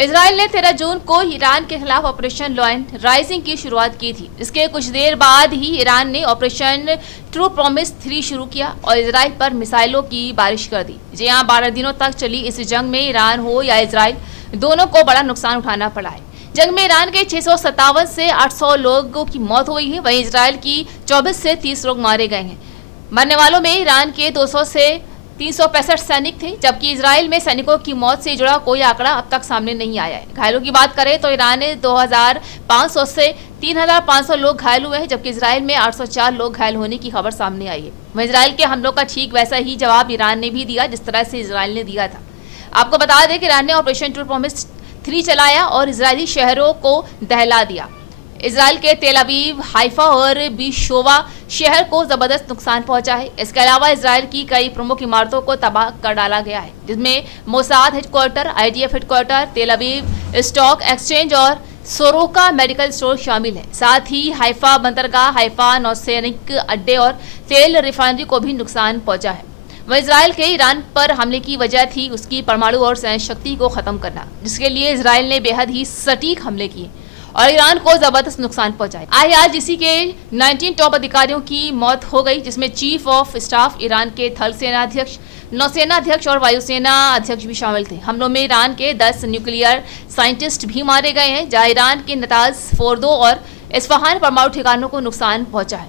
Israel ने 13 जून को Iran के खिलाफ ऑपरेशन लॉयन राइजिंग की शुरुआत की थी। इसके कुछ देर बाद ही ईरान ने ऑपरेशन ट्रू प्रॉमिस 3 शुरू किया और इजराइल पर मिसाइलों की बारिश कर दी। जी हाँ, 12 दिनों तक चली इस जंग में ईरान हो या इजराइल, दोनों को बड़ा नुकसान उठाना पड़ा है। जंग में ईरान के 657 से 800 लोगों की मौत हुई है, वहीं इजराइल की 24 से 30 लोग मारे गए हैं। मरने वालों में ईरान के 200 से 365 सैनिक थे, जबकि इजराइल में सैनिकों की मौत से जुड़ा कोई आंकड़ा अब तक सामने नहीं आया है। घायलों की बात करें तो ईरान में 2500 से 3500 लोग घायल हुए हैं, जबकि इजराइल में 804 लोग घायल होने की खबर सामने आई है। वहीं इजराइल के हमलों का ठीक वैसा ही जवाब ईरान ने भी दिया जिस तरह से इजराइल ने दिया था। आपको बता दें कि ईरान ने ऑपरेशन ट्रू प्रॉमिस 3 चलाया और इजरायली शहरों को दहला दिया। इजराइल के तेल अवीव, हाइफा और बीशोवा शहर को जबरदस्त नुकसान पहुंचा है। इसके अलावा इजराइल की कई प्रमुख इमारतों को तबाह कर डाला गया है, जिसमें मोसाद हेडक्वार्टर, आईडीएफ हेडक्वार्टर, तेल अवीव स्टॉक एक्सचेंज और सोरोका मेडिकल स्टोर शामिल है। साथ ही हाइफा बंदरगाह, हाइफा नौसैनिक अड्डे और तेल रिफाइनरी को भी नुकसान पहुंचा है। वह इजराइल के ईरान पर हमले की वजह थी उसकी परमाणु और सैन्य शक्ति को खत्म करना, जिसके लिए इजराइल ने बेहद ही सटीक हमले किए और ईरान को जबरदस्त नुकसान पहुंचाया। आज इसी के 19 टॉप अधिकारियों की मौत हो गई, जिसमें चीफ ऑफ स्टाफ ईरान के थल सेना अध्यक्ष, नौसेना अध्यक्ष और वायुसेना अध्यक्ष भी शामिल थे। हमलों में ईरान के 10 न्यूक्लियर साइंटिस्ट भी मारे गए हैं, जहां ईरान के नताज, फोर्दो और इस्फहान परमाणु ठिकानों को नुकसान पहुंचा है।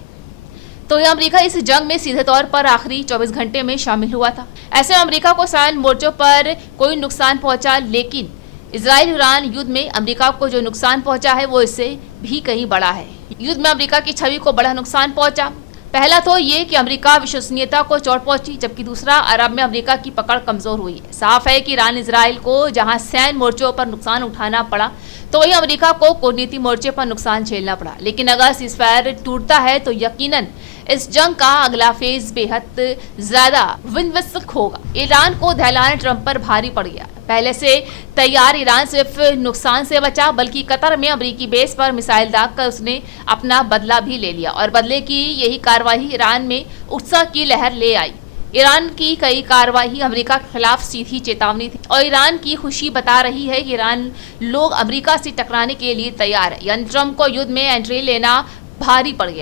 तो यह अमेरिका इस जंग में सीधे तौर पर आखिरी 24 घंटे में शामिल हुआ था। ऐसे में अमेरिका को सैन्य मोर्चों पर कोई नुकसान पहुंचा, लेकिन इजराइल ईरान युद्ध में अमेरिका को जो नुकसान पहुंचा है वो इससे भी कहीं बड़ा है। युद्ध में अमेरिका की छवि को बड़ा नुकसान पहुंचा। पहला तो ये कि अमेरिका विश्वसनीयता को चोट पहुंची, जबकि दूसरा अरब में अमेरिका की पकड़ कमजोर हुई है। साफ है कि ईरान इजराइल को जहां सैन्य मोर्चों पर नुकसान उठाना पड़ा, तो वहीं अमेरिका को कूटनीति मोर्चे पर नुकसान झेलना पड़ा। लेकिन अगर सीज़फायर टूटता है तो यकीनन इस जंग का अगला फेज बेहद ज्यादा विध्वंसक होगा। ईरान को दहलाना ट्रंप पर भारी पड़ गया। पहले से तैयार ईरान सिर्फ नुकसान से बचा, बल्कि कतर में अमेरिकी बेस पर मिसाइल दागकर उसने अपना बदला भी ले लिया और बदले की यही कार्रवाई ईरान में उत्साह की लहर ले आई। ईरान की कई कार्रवाई अमेरिका के खिलाफ सीधी चेतावनी थी और ईरान की खुशी बता रही है कि ईरान लोग अमेरिका से टकराने के लिए तैयार है, यानी ट्रंप को युद्ध में एंट्री लेना भारी पड़ गया।